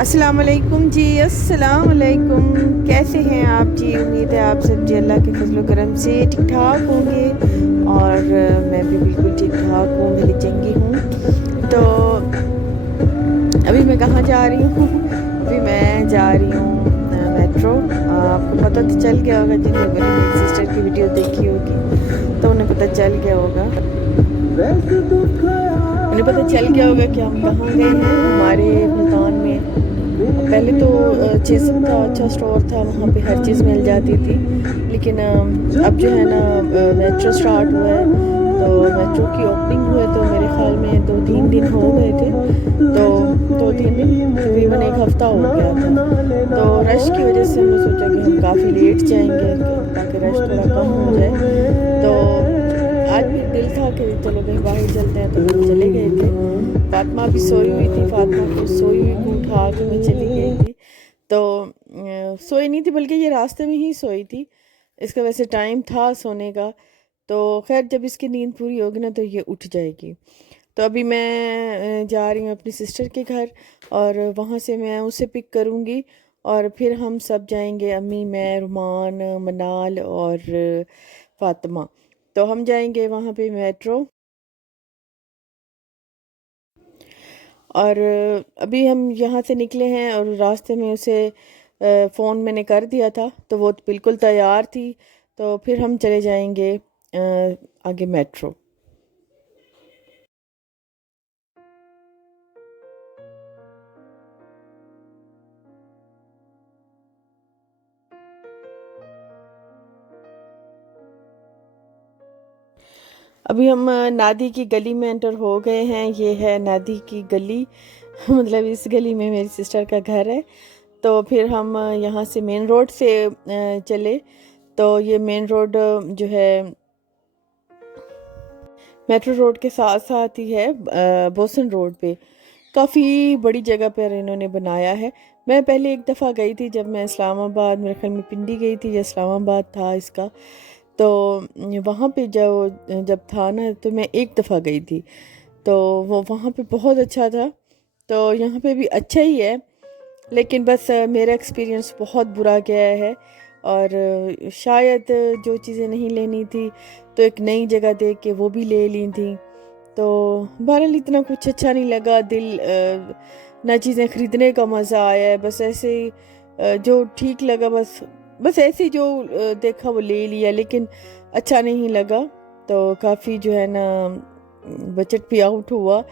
अस्सलाम वालेकुम जी। अस्सलाम वालेकुम। कैसे हैं आप जी? उम्मीद है आप सब जी अल्लाह के फजल करम से ठीक ठाक होंगे और मैं भी बिल्कुल ठीक ठाक हूँ, भली चंगी हूँ। तो अभी मैं कहाँ जा रही हूँ? अभी मैं जा रही हूँ मेट्रो। आपको पता तो चल गया होगा, जिन लोगों ने मेरी सिस्टर की वीडियो देखी होगी तो उन्हें पता चल गया होगा, कि हम कहाँ गए हैं। हमारे मुल्तान में पहले तो चेज़अप था, अच्छा स्टोर था, वहाँ पे हर चीज़ मिल जाती थी। लेकिन अब जो है ना मेट्रो स्टार्ट हुआ है, तो मेट्रो की ओपनिंग हुए तो मेरे ख़्याल में 2-3 दिन हो गए थे। तो 2-3 दिन, तकरीबन 1 हफ़्ता हो गया था। तो रश की वज़ह से हमने सोचा कि हम काफ़ी लेट जाएँगे ताकि रश थोड़ा कम हो जाए। तो आज फिर दिल था कि चलो कहीं बाहर चलते हैं, तो हम चले गए थे। फ़ातिमा भी सोई हुई थी, फ़ातिमा को सोई हुई को उठा के मैं चली गई थी। तो सोई नहीं थी, बल्कि ये रास्ते में ही सोई थी। इसका वैसे टाइम था सोने का, तो ख़ैर जब इसकी नींद पूरी होगी ना तो ये उठ जाएगी। तो अभी मैं जा रही हूँ अपनी सिस्टर के घर और वहाँ से मैं उसे पिक करूँगी और फिर हम सब जाएंगे, अम्मी, मैं, रुमान, मनाल और फ़ातिमा। तो हम जाएंगे वहाँ पे मेट्रो। और अभी हम यहाँ से निकले हैं और रास्ते में उसे फ़ोन मैंने कर दिया था, तो वो बिल्कुल तैयार थी। तो फिर हम चले जाएंगे आगे मेट्रो। अभी हम नादी की गली में एंटर हो गए हैं। ये है नादी की गली। मतलब इस गली में मेरी सिस्टर का घर है। तो फिर हम यहाँ से मेन रोड से चले। तो ये मेन रोड जो है मेट्रो रोड के साथ साथ ही है, बोसन रोड पे। काफ़ी बड़ी जगह पर इन्होंने बनाया है। मैं पहले एक दफ़ा गई थी जब मैं इस्लामाबाद, मेरे ख्याल में पिंडी गई थी या इस्लामाबाद था इसका। तो वहाँ पे जब जब था ना तो मैं एक दफ़ा गई थी, तो वो वहाँ पे बहुत अच्छा था। तो यहाँ पे भी अच्छा ही है, लेकिन बस मेरा एक्सपीरियंस बहुत बुरा गया है। और शायद जो चीज़ें नहीं लेनी थी तो एक नई जगह देख के वो भी ले ली थी। तो बहरहाल इतना कुछ अच्छा नहीं लगा, दिल ना चीज़ें ख़रीदने का मज़ा आया है। बस ऐसे ही जो ठीक लगा, बस ऐसे ही जो देखा वो ले लिया, लेकिन अच्छा नहीं लगा। तो काफ़ी जो है ना बजट भी आउट हुआ।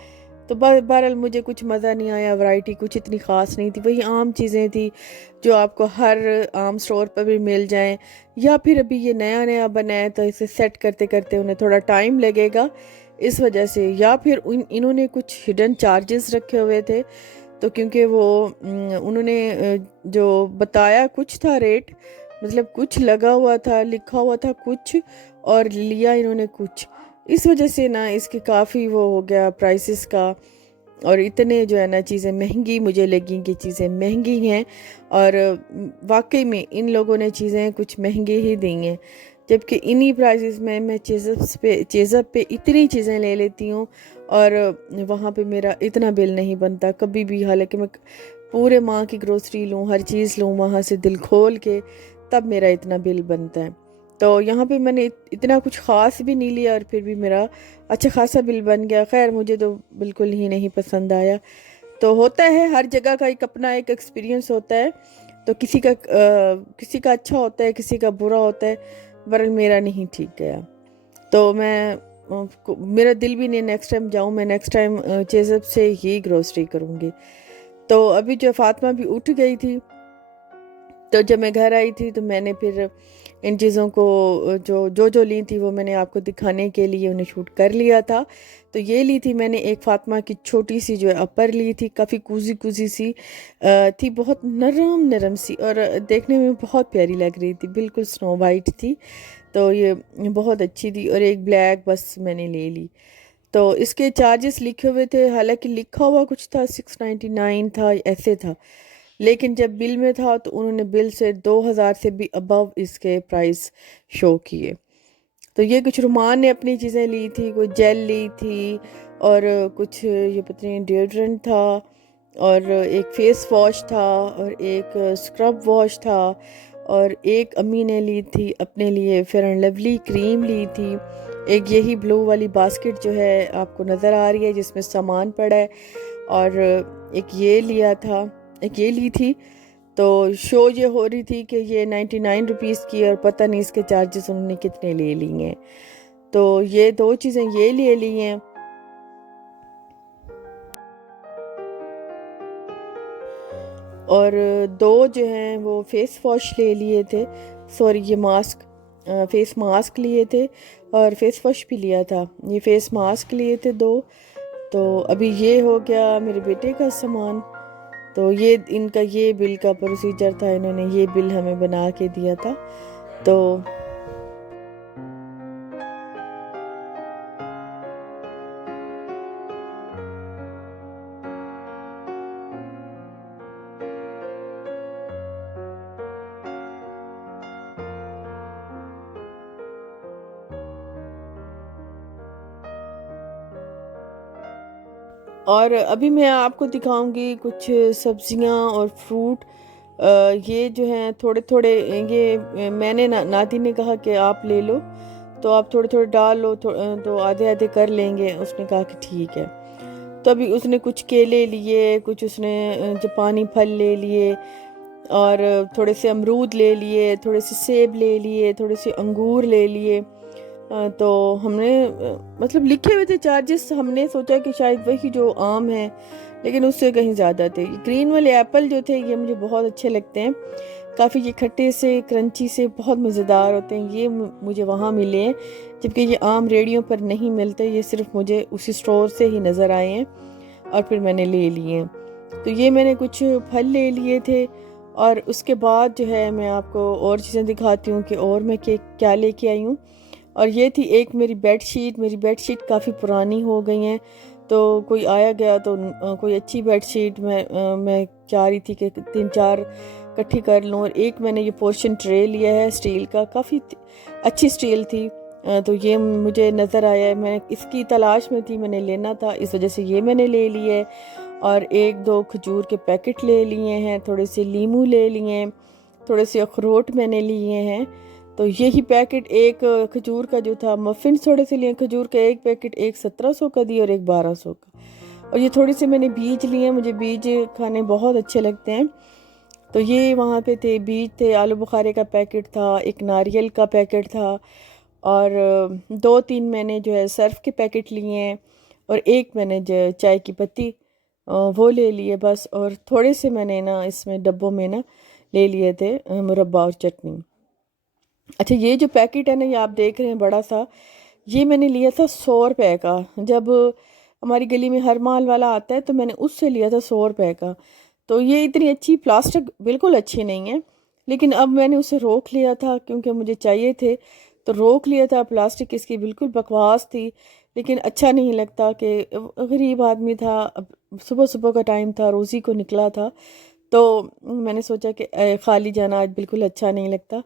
तो बहरहाल मुझे कुछ मज़ा नहीं आया, वैरायटी कुछ इतनी ख़ास नहीं थी, वही आम चीज़ें थी जो आपको हर आम स्टोर पर भी मिल जाएं। या फिर अभी ये नया नया बना है तो इसे सेट करते करते उन्हें थोड़ा टाइम लगेगा, इस वजह से। या फिर इन्होंने कुछ हिडन चार्जेस रखे हुए थे, तो क्योंकि वो उन्होंने जो बताया कुछ था रेट, मतलब कुछ लगा हुआ था, लिखा हुआ था कुछ, और लिया इन्होंने कुछ। इस वजह से ना इसके काफ़ी वो हो गया प्राइसेस का। और इतने जो है ना चीज़ें महंगी मुझे लगी कि चीज़ें महंगी हैं। और वाकई में इन लोगों ने चीज़ें कुछ महंगी ही दी हैं, जबकि इन्हीं प्राइसेस में मैं चेज़अप पे इतनी चीज़ें ले लेती हूँ और वहाँ पे मेरा इतना बिल नहीं बनता कभी भी। हालांकि मैं पूरे माह की ग्रोसरी लूँ, हर चीज़ लूँ वहाँ से दिल खोल के, तब मेरा इतना बिल बनता है। तो यहाँ पे मैंने इतना कुछ ख़ास भी नहीं लिया और फिर भी मेरा अच्छा खासा बिल बन गया। खैर मुझे तो बिल्कुल ही नहीं पसंद आया। तो होता है, हर जगह का एक अपना एक एक्सपीरियंस होता है। तो किसी का अच्छा होता है, किसी का बुरा होता है, वरन मेरा नहीं ठीक गया। तो मेरा दिल भी नहीं नेक्स्ट टाइम जाऊँ, मैं नेक्स्ट टाइम चेज़अप से ही ग्रोसरी करूँगी। तो अभी जो फातिमा भी उठ गई थी, तो जब मैं घर आई थी तो मैंने फिर इन चीज़ों को जो ली थी वो मैंने आपको दिखाने के लिए उन्हें शूट कर लिया था। तो ये ली थी मैंने एक फातिमा की छोटी सी जो है अपर ली थी, काफ़ी कूजी कूजी सी थी, बहुत नरम नरम सी, और देखने में बहुत प्यारी लग रही थी, बिल्कुल स्नो वाइट थी। तो ये बहुत अच्छी थी। और एक ब्लैक बस मैंने ले ली। तो इसके चार्जेस लिखे हुए थे, हालांकि लिखा हुआ कुछ था 699 था, ऐसे था। लेकिन जब बिल में था तो उन्होंने बिल से 2000 से भी अबव इसके प्राइस शो किए। तो ये कुछ रुमान ने अपनी चीज़ें ली थी, कोई जेल ली थी, और कुछ ये पता नहीं डिओड्रेंट था, और एक फेस वॉश था, और एक स्क्रब वॉश था, और एक अम्मी ने ली थी अपने लिए फेयर एंड लवली क्रीम ली थी। एक यही ब्लू वाली बास्केट जो है आपको नज़र आ रही है जिसमें सामान पड़ा है, और एक ये लिया था, एक ये ली थी। तो शो ये हो रही थी कि ये 99 रुपीज़ की, और पता नहीं इसके चार्जेस उन्होंने कितने ले लिए हैं। तो ये दो चीज़ें ये ले ली हैं। और दो जो हैं वो फेस वॉश ले लिए थे, सॉरी ये मास्क, फेस मास्क लिए थे, और फेस वॉश भी लिया था। ये फेस मास्क लिए थे दो। तो अभी ये हो गया मेरे बेटे का सामान। तो ये इनका ये बिल का प्रोसीजर था, इन्होंने ये बिल हमें बना के दिया था। तो और अभी मैं आपको दिखाऊंगी कुछ सब्जियां और फ्रूट। ये जो हैं थोड़े थोड़े, ये मैंने नाती ने कहा कि आप ले लो, तो आप थोड़े थोड़े डाल लो, तो आधे आधे कर लेंगे। उसने कहा कि ठीक है। तो अभी उसने कुछ केले लिए, कुछ उसने जापानी फल ले लिए, और थोड़े से अमरूद ले लिए, थोड़े से सेब ले लिए, थोड़े से अंगूर ले लिए। तो हमने मतलब लिखे हुए थे चार्जेस, हमने सोचा कि शायद वही जो आम है, लेकिन उससे कहीं ज़्यादा थे। ग्रीन वाले एप्पल जो थे ये मुझे बहुत अच्छे लगते हैं, काफ़ी ये खट्टे से क्रंची से बहुत मज़ेदार होते हैं। ये मुझे वहाँ मिले हैं, जबकि ये आम रेडियो पर नहीं मिलते। ये सिर्फ मुझे उसी स्टोर से ही नज़र आए हैं, और फिर मैंने ले लिए हैं। तो ये मैंने कुछ फल ले लिए थे। और उसके बाद जो है मैं आपको और चीज़ें दिखाती हूँ कि और मैं क्या लेके आई हूँ। और ये थी एक मेरी बेडशीट। मेरी बेडशीट काफ़ी पुरानी हो गई हैं, तो कोई आया गया तो कोई अच्छी बेडशीट मैं चाह रही थी कि 3-4 इकट्ठी कर लूँ। और एक मैंने ये पोर्शन ट्रे लिया है स्टील का, काफ़ी अच्छी स्टील थी। तो ये मुझे नज़र आया है, मैं इसकी तलाश में थी, मैंने लेना था, इस वजह से ये मैंने ले लिया है। और 1-2 खजूर के पैकेट ले लिए हैं, थोड़े से लीमू ले लिए हैं, थोड़े से अखरोट मैंने लिए हैं। तो यही पैकेट, एक खजूर का जो था, मफ़िन थोड़े से लिए खजूर का, एक पैकेट एक 1700 का दिया और एक 1200 का। और ये थोड़े से मैंने बीज लिए, मुझे बीज खाने बहुत अच्छे लगते हैं। तो ये वहाँ पे थे, बीज थे, आलू बुखारे का पैकेट था, एक नारियल का पैकेट था, और 2-3 मैंने जो है सर्फ के पैकेट लिए हैं, और एक मैंने जो चाय की पत्ती वो ले लिए बस। और थोड़े से मैंने ना इसमें डब्बों में ना ले लिए थे मुरब्बा और चटनी। अच्छा, ये जो पैकेट है ना, ये आप देख रहे हैं बड़ा सा, ये मैंने लिया था 100 रुपए का। जब हमारी गली में हर माल वाला आता है तो मैंने उससे लिया था 100 रुपए का। तो ये इतनी अच्छी, प्लास्टिक बिल्कुल अच्छी नहीं है, लेकिन अब मैंने उसे रोक लिया था क्योंकि मुझे चाहिए थे, तो रोक लिया था। प्लास्टिक इसकी बिल्कुल बकवास थी, लेकिन अच्छा नहीं लगता कि गरीब आदमी था, अब सुबह सुबह का टाइम था, रोज़ी को निकला था। तो मैंने सोचा कि खाली जाना आज बिल्कुल अच्छा नहीं लगता,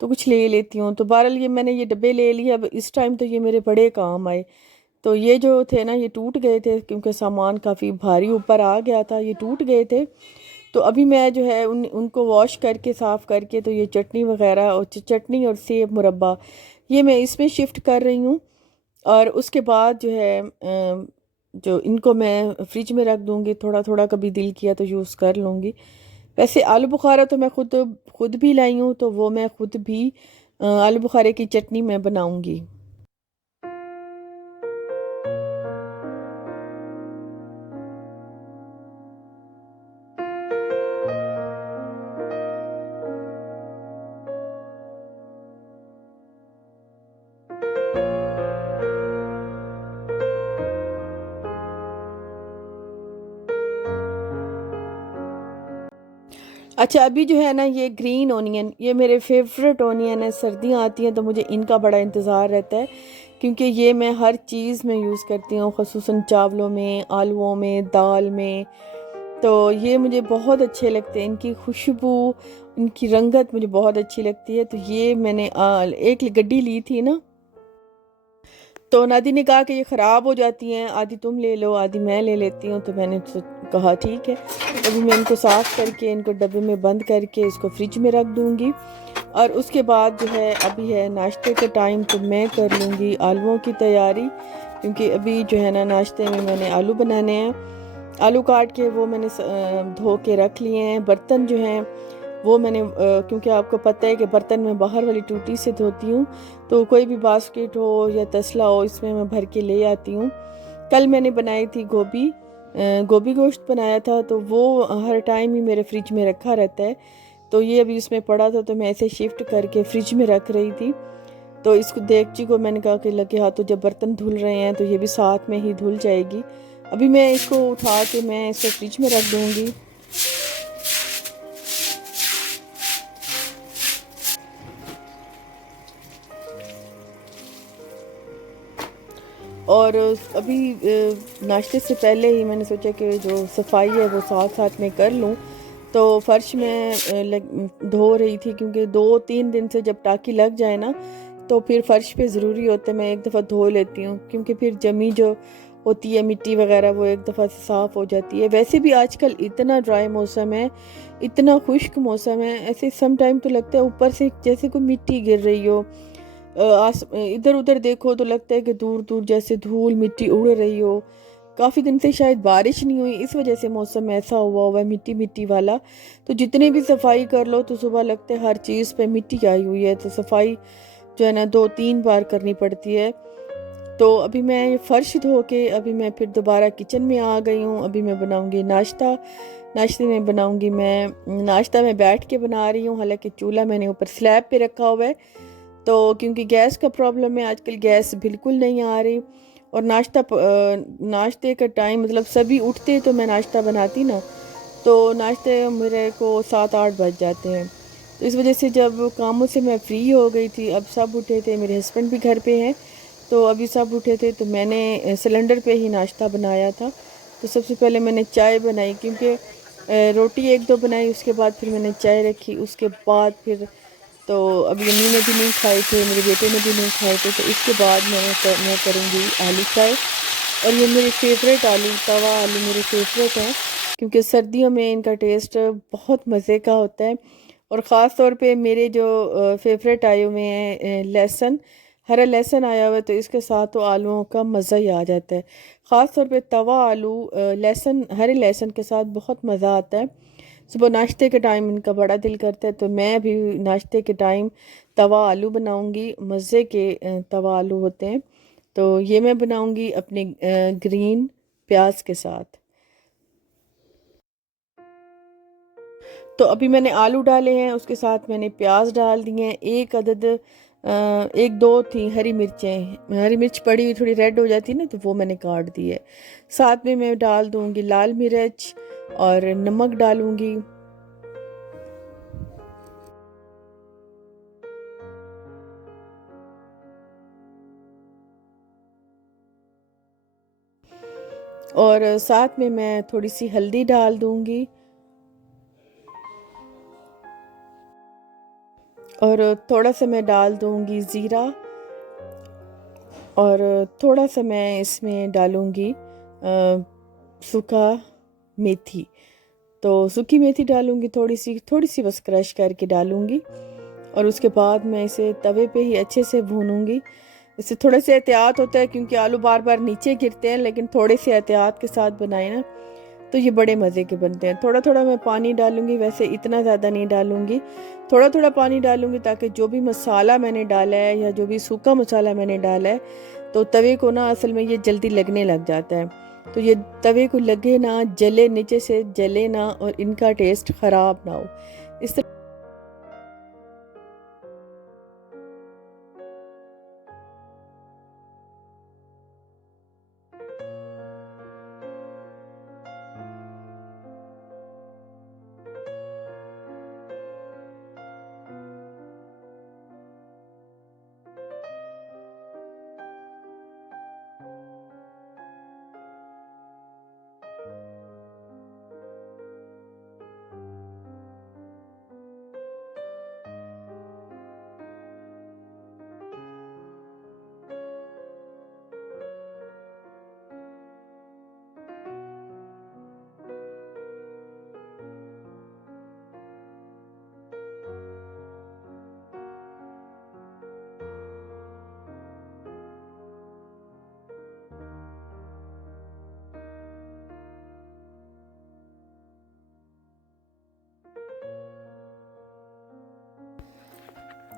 तो कुछ ले लेती हूँ। तो बहरहाल ये मैंने ये डब्बे ले लिए। अब इस टाइम तो ये मेरे बड़े काम आए। तो ये जो थे ना, ये टूट गए थे क्योंकि सामान काफ़ी भारी ऊपर आ गया था, ये टूट गए थे। तो अभी मैं जो है उनको वॉश करके साफ़ करके, तो ये चटनी वगैरह, और चटनी और सेब मुरब्बा ये मैं इसमें शिफ्ट कर रही हूँ। और उसके बाद जो है जो इनको मैं फ्रिज में रख दूँगी, थोड़ा थोड़ा कभी दिल किया तो यूज़ कर लूँगी। वैसे आलू बुखारा तो मैं खुद भी लाई हूँ, तो वो मैं खुद भी आलू बुखारे की चटनी मैं बनाऊँगी। अच्छा, अभी जो है ना, ये ग्रीन ओनियन, ये मेरे फेवरेट ओनियन है। सर्दियाँ आती हैं तो मुझे इनका बड़ा इंतज़ार रहता है, क्योंकि ये मैं हर चीज़ में यूज़ करती हूँ, ख़ुसूसन चावलों में, आलूओं में, दाल में। तो ये मुझे बहुत अच्छे लगते हैं, इनकी खुशबू, इनकी रंगत मुझे बहुत अच्छी लगती है। तो ये मैंने एक गड्डी ली थी ना, तो नादी ने कहा कि ये ख़राब हो जाती हैं, आधी तुम ले लो आधी मैं ले लेती हूँ। तो मैंने कहा ठीक है। अभी मैं इनको साफ़ करके इनको डब्बे में बंद करके इसको फ्रिज में रख दूँगी। और उसके बाद जो है अभी है नाश्ते का टाइम, तो मैं कर लूँगी आलूओं की तैयारी, क्योंकि अभी जो है ना नाश्ते में मैंने आलू बनाने हैं। आलू काट के वो मैंने धो के रख लिए हैं। बर्तन जो हैं वो मैंने क्योंकि आपको पता है कि बर्तन में बाहर वाली टूटी से धोती हूँ, तो कोई भी बास्केट हो या तसला हो इसमें मैं भर के ले आती हूँ। कल मैंने बनाई थी गोभी गोश्त बनाया था, तो वो हर टाइम ही मेरे फ्रिज में रखा रहता है। तो ये अभी इसमें पड़ा था, तो मैं ऐसे शिफ्ट करके फ्रिज में रख रही थी। तो इसको देगची को मैंने कहा कि लगे हाथों जब बर्तन धुल रहे हैं तो ये भी साथ में ही धुल जाएगी। अभी मैं इसको उठा के मैं इसको फ्रिज में रख दूँगी। और अभी नाश्ते से पहले ही मैंने सोचा कि जो सफाई है वो साथ साथ में कर लूँ। तो फ़र्श में धो रही थी, क्योंकि 2-3 दिन से जब टाँकी लग जाए ना तो फिर फ़र्श पे ज़रूरी होता है मैं एक दफ़ा धो लेती हूँ, क्योंकि फिर जमी जो होती है मिट्टी वगैरह वो एक दफ़ा से साफ़ हो जाती है। वैसे भी आजकल इतना ड्राई मौसम है, इतना खुश्क मौसम है, ऐसे सम टाइम तो लगता है ऊपर से जैसे कोई मिट्टी गिर रही हो। इधर उधर देखो तो लगता है कि दूर दूर जैसे धूल मिट्टी उड़ रही हो। काफ़ी दिन से शायद बारिश नहीं हुई, इस वजह से मौसम ऐसा हुआ है मिट्टी मिट्टी वाला। तो जितने भी सफाई कर लो तो सुबह लगता है हर चीज़ पे मिट्टी आई हुई है, तो सफाई जो है ना 2-3 बार करनी पड़ती है। तो अभी मैं ये फ़र्श धो के अभी मैं फिर दोबारा किचन में आ गई हूँ। अभी मैं बनाऊँगी नाश्ता। नाश्ते में बनाऊँगी नाश्ता मैं बैठ के बना रही हूँ, हालांकि चूल्हा मैंने ऊपर स्लैब पे रखा हुआ है। तो क्योंकि गैस का प्रॉब्लम है, आजकल गैस बिल्कुल नहीं आ रही। और नाश्ते का टाइम मतलब सभी उठते तो मैं नाश्ता बनाती ना, तो नाश्ते मेरे को 7-8 बज जाते हैं। तो इस वजह से जब कामों से मैं फ्री हो गई थी, अब सब उठे थे, मेरे हस्बैंड भी घर पे हैं, तो अभी सब उठे थे, तो मैंने सिलेंडर पे ही नाश्ता बनाया था। तो सबसे पहले मैंने चाय बनाई, क्योंकि रोटी 1-2 बनाई, उसके बाद फिर मैंने चाय रखी, उसके बाद फिर तो अभी अम्मी ने भी नहीं खाए थे, मेरे बेटे ने भी नहीं खाए थे, तो इसके बाद मैं करूँगी आलू फ्राई। और ये मेरे फेवरेट आलू, तवा आलू मेरे फेवरेट हैं, क्योंकि सर्दियों में इनका टेस्ट बहुत मज़े का होता है। और ख़ास तौर पे मेरे जो फेवरेट आए हुए हैं लहसुन, हरा लहसुन आया हुआ है, तो इसके साथ तो आलूओं का मज़ा ही आ जाता है। ख़ास तौर पे तवा आलू लहसुन, हरे लहसुन के साथ बहुत मज़ा आता है। सुबह नाश्ते के टाइम इनका बड़ा दिल करता है, तो मैं भी नाश्ते के टाइम तवा आलू बनाऊंगी। मज़े के तवा आलू होते हैं, तो ये मैं बनाऊंगी अपने ग्रीन प्याज के साथ। तो अभी मैंने आलू डाले हैं, उसके साथ मैंने प्याज डाल दिए हैं। एक अदद 1-2 थी हरी मिर्चें, हरी मिर्च पड़ी हुई थोड़ी रेड हो जाती है ना, तो वो मैंने काट दी है। साथ में मैं डाल दूंगी लाल मिर्च और नमक डालूंगी। और साथ में मैं थोड़ी सी हल्दी डाल दूंगी, और थोड़ा सा मैं डाल दूंगी ज़ीरा, और थोड़ा सा मैं इसमें डालूंगी सूखा मेथी। तो सूखी मेथी डालूंगी थोड़ी सी बस क्रश करके डालूंगी। और उसके बाद मैं इसे तवे पे ही अच्छे से भूनूंगी। इससे थोड़े से एहतियात होता है, क्योंकि आलू बार बार नीचे गिरते हैं, लेकिन थोड़े से एहतियात के साथ बनाए ना तो ये बड़े मज़े के बनते हैं। थोड़ा थोड़ा मैं पानी डालूंगी, वैसे इतना ज़्यादा नहीं डालूंगी, थोड़ा थोड़ा पानी डालूंगी, ताकि जो भी मसाला मैंने डाला है या जो भी सूखा मसाला मैंने डाला है, तो तवे को ना असल में ये जल्दी लगने लग जाता है। तो ये तवे को लगे ना, जले नीचे से जले ना, और इनका टेस्ट ख़राब ना हो, इस तरह।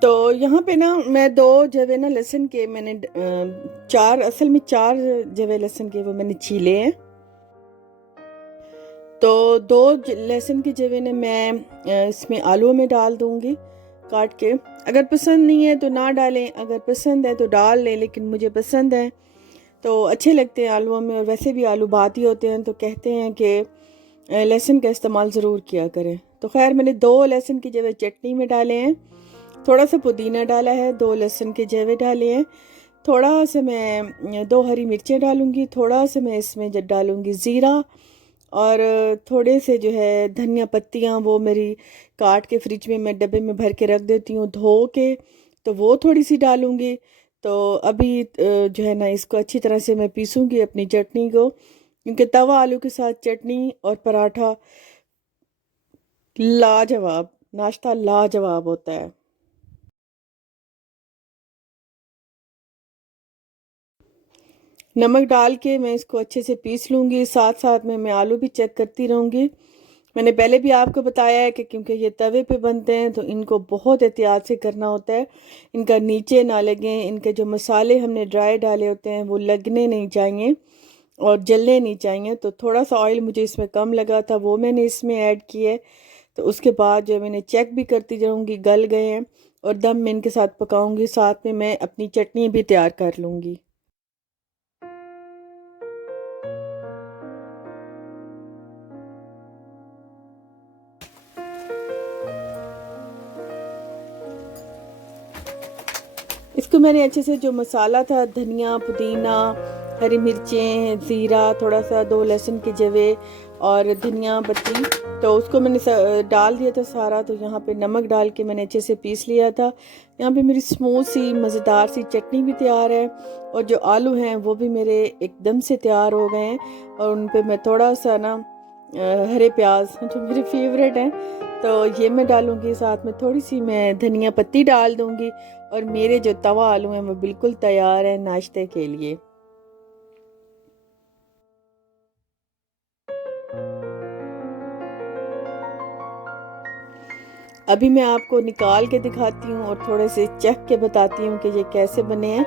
तो यहाँ पे ना मैं दो जवे ना लहसुन के मैंने चार, असल में चार जवे लहसुन के वो मैंने छीले हैं। तो दो लहसुन की जवे ने मैं इसमें आलू में डाल दूँगी काट के। अगर पसंद नहीं है तो ना डालें, अगर पसंद है तो डाल लें, लेकिन मुझे पसंद है तो अच्छे लगते हैं आलूओं में। और वैसे भी आलू भाती होते हैं तो कहते हैं कि लहसुन का इस्तेमाल ज़रूर किया करें। तो खैर मैंने दो लहसुन की जवे चटनी में डाले हैं, थोड़ा सा पुदीना डाला है, दो लहसुन के जवे डाले हैं, थोड़ा सा मैं दो हरी मिर्चें डालूँगी, थोड़ा सा मैं इसमें डालूँगी ज़ीरा, और थोड़े से जो है धनिया पत्तियाँ वो मेरी काट के फ्रिज में मैं डब्बे में भर के रख देती हूँ धो के, तो वो थोड़ी सी डालूँगी। तो अभी जो है ना इसको अच्छी तरह से मैं पीसूँगी अपनी चटनी को, क्योंकि तवा आलू के साथ चटनी और पराठा लाजवाब, नाश्ता लाजवाब होता है। नमक डाल के मैं इसको अच्छे से पीस लूँगी, साथ साथ में मैं आलू भी चेक करती रहूँगी। मैंने पहले भी आपको बताया है कि क्योंकि ये तवे पे बनते हैं तो इनको बहुत एहतियात से करना होता है, इनका नीचे ना लगे, इनके जो मसाले हमने ड्राई डाले होते हैं वो लगने नहीं चाहिए और जलने नहीं चाहिए। तो थोड़ा सा ऑयल मुझे इसमें कम लगा था, वो मैंने इसमें ऐड किया है। तो उसके बाद जो मैंने चेक भी करती जाऊँगी गल गए हैं, और दम में इनके साथ पकाऊँगी, साथ में मैं अपनी चटनी भी तैयार कर लूँगी। इसको मैंने अच्छे से जो मसाला था धनिया पुदीना हरी मिर्चें ज़ीरा थोड़ा सा दो लहसुन के जवे और धनिया पत्ती, तो उसको मैंने डाल दिया था सारा। तो यहाँ पे नमक डाल के मैंने अच्छे से पीस लिया था। यहाँ पे मेरी स्मूथ सी मज़ेदार सी चटनी भी तैयार है, और जो आलू हैं वो भी मेरे एकदम से तैयार हो गए हैं। और उन पे मैं थोड़ा सा ना हरे प्याज जो मेरे फेवरेट हैं तो ये मैं डालूँगी, साथ में थोड़ी सी मैं धनिया पत्ती डाल दूँगी। और मेरे जो तवा आलू हैं वो बिल्कुल तैयार है नाश्ते के लिए। अभी मैं आपको निकाल के दिखाती हूँ और थोड़े से चख के बताती हूँ कि ये कैसे बने हैं।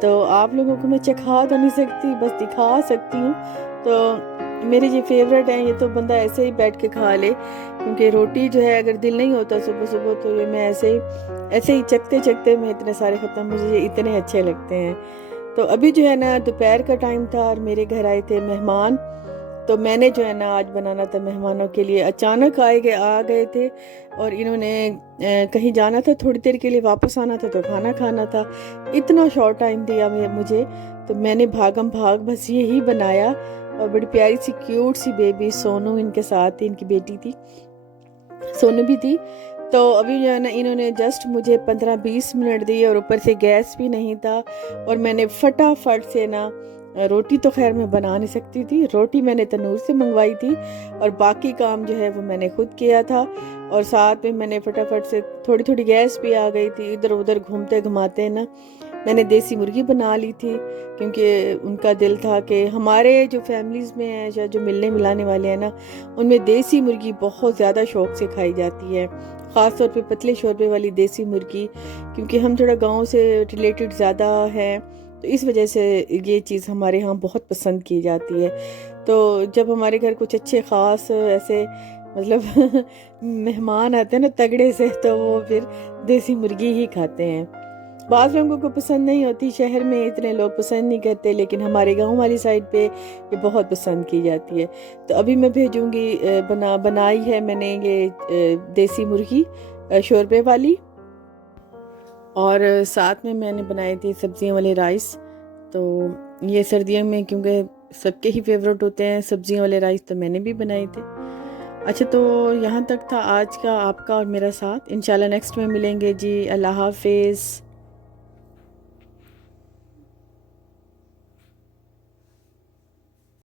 तो आप लोगों को मैं चखा तो नहीं सकती, बस दिखा सकती हूँ। तो मेरे ये फेवरेट हैं, ये तो बंदा ऐसे ही बैठ के खा ले, क्योंकि रोटी जो है अगर दिल नहीं होता सुबह सुबह तो ये मैं ऐसे ही चखते चखते मैं इतने सारे ख़त्म, मुझे ये इतने अच्छे लगते हैं। तो अभी जो है ना दोपहर का टाइम था और मेरे घर आए थे मेहमान, तो मैंने जो है ना आज बनाना था मेहमानों के लिए। अचानक आ गए थे और इन्होंने कहीं जाना था, थोड़ी देर के लिए वापस आना था, तो खाना खाना था। इतना शॉर्ट टाइम दिया मुझे, तो मैंने भागम भाग बस यही बनाया। और बड़ी प्यारी सी क्यूट सी बेबी सोनू इनके साथ थी, इनकी बेटी थी, सोनू भी थी। तो अभी जो है ना इन्होंने जस्ट मुझे 15-20 मिनट दिए और ऊपर से गैस भी नहीं था, और मैंने फटाफट से ना रोटी तो खैर मैं बना नहीं सकती थी, रोटी मैंने तनूर से मंगवाई थी, और बाकी काम जो है वो मैंने खुद किया था। और साथ में मैंने फटाफट से थोड़ी थोड़ी गैस भी आ गई थी, इधर उधर घूमते घुमाते ना मैंने देसी मुर्गी बना ली थी, क्योंकि उनका दिल था कि हमारे जो फैमिलीज़ में है या जो मिलने मिलाने वाले हैं ना, उनमें देसी मुर्गी बहुत ज़्यादा शौक से खाई जाती है, ख़ास तौर पे पतले शोरबे वाली देसी मुर्गी, क्योंकि हम थोड़ा गांव से रिलेटेड ज़्यादा हैं, तो इस वजह से ये चीज़ हमारे यहाँ बहुत पसंद की जाती है। तो जब हमारे घर कुछ अच्छे ख़ास ऐसे मतलब मेहमान आते हैं ना तगड़े से, तो वो फिर देसी मुर्गी ही खाते हैं। बाज़ लोगों को पसंद नहीं होती, शहर में इतने लोग पसंद नहीं करते, लेकिन हमारे गांव वाली साइड पे ये बहुत पसंद की जाती है। तो अभी मैं भेजूँगी, बनाई है मैंने ये देसी मुर्गी शोरबे वाली, और साथ में मैंने बनाए थे सब्जियों वाले राइस। तो ये सर्दियों में क्योंकि सबके ही फेवरेट होते हैं सब्जियों वाले राइस, तो मैंने भी बनाए थे। अच्छा, तो यहाँ तक था आज का आपका और मेरा साथ। इंशाल्लाह नेक्स्ट में मिलेंगे जी। अल्लाह हाफिज़।